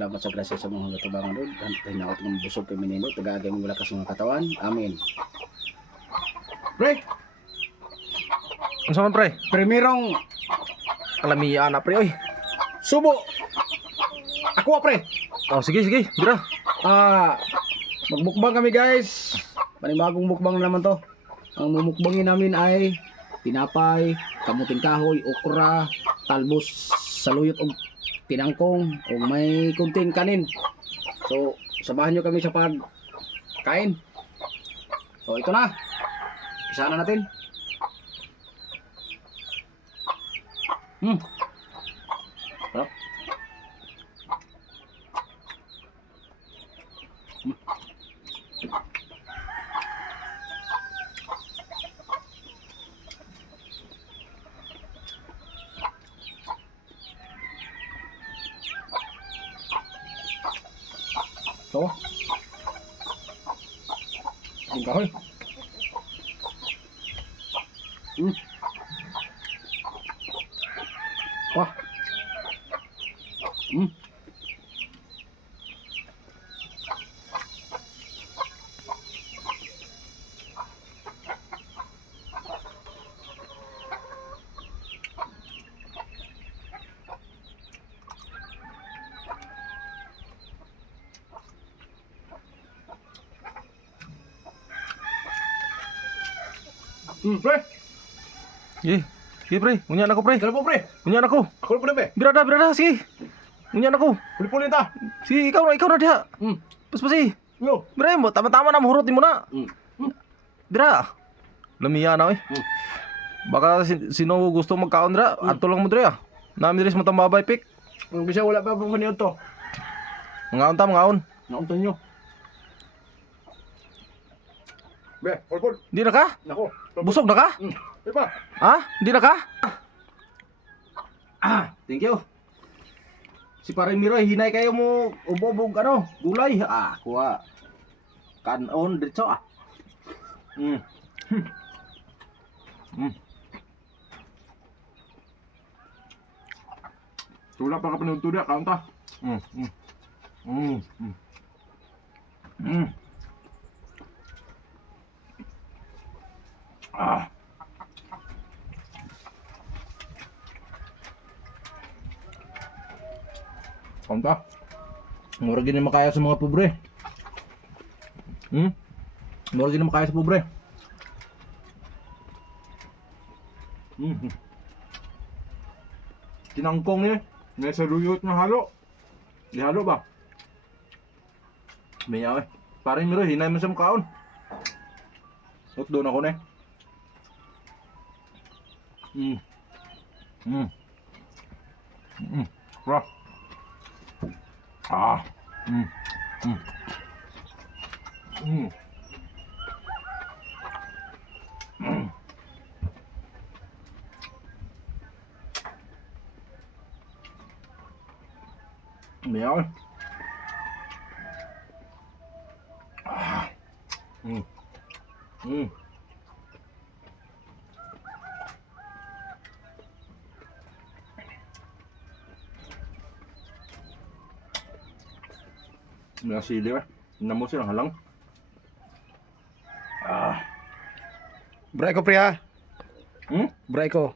salamat sa grasya sa mga gatubangan Lord. Hinakot ng busog kay menino, tagaagay mo wala ka sa mga katawan. Amen. Pre, Ano sa man pre? primerong Kalamian na pre oy. subo. Ako pre. Oh sige sige, bira. Magmukbang kami guys. Panibagong mukbang na naman to. Ang mumukbangin namin ay tinapay, kamuting kahoy, okra, talbos, saluyot o tinangkong o may kunting kanin. So, samahan nyo kami sa pagkain. So, ito na. Isa na natin. Sarap. Ito. Ang kahoy. Wah. Pre. Ye. Ye pre, unyan ako pre. Kala po pre. Unyan ako. Ako na po na pre. Birada sige. Unyan ako. Puli-puli ta. Sige, ikaw na diha. Pas-pasi. Yo. Bira mo, tama-tama na mahurot mo na. Dira. Lamiya na oy. Baka sino gusto magkaon dira, adto lang mo dira. Nami diri sa matambabay pik. Ang bisa wala pa po niyo to. Ngaon ta, ngaon. Nauntan nyo. Be, pul-pul. Di na ka? Nako. Busog na ka? Di ba? Ha? Di na ka? Thank you. Si Pare Miroy, hinay kayo mo ubobog ano, gulay. Kuha. Kanon dito Tula pa ka panunod tuda, kaunta. Kaunta. Mura gini makaya sa mga pobre. Mura gini makaya sa pobre. Tinangkong niya. May saluyot na halo. Di halo ba? May yaw eh. Parang miro, hinay mo sa mukhaon. Ut doon ako na Bro. May yaw eh. May asili eh. Namo silang halang. Bray ko pre ha. Bray ko.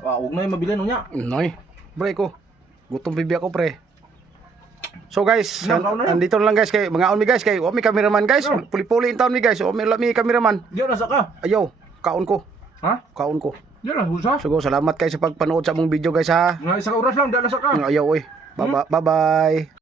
Huwag na yung mabilin niya. Noy. Bray ko. Gutom pibi ako pre. So guys, Nakaw na yun. andito na lang guys kay mga mi guys kay o mi cameraman guys. Puli-puli in town mi guys. O mi cameraman. Diyan nasa ka. Ayaw, kaon ko. Ha? Kaon ko. Diyan na, husa. So salamat kayo sa pagpanood sa mong video guys ha. Nga isang oras lang, diyan nasa ka. Ayaw oy. Bye bye.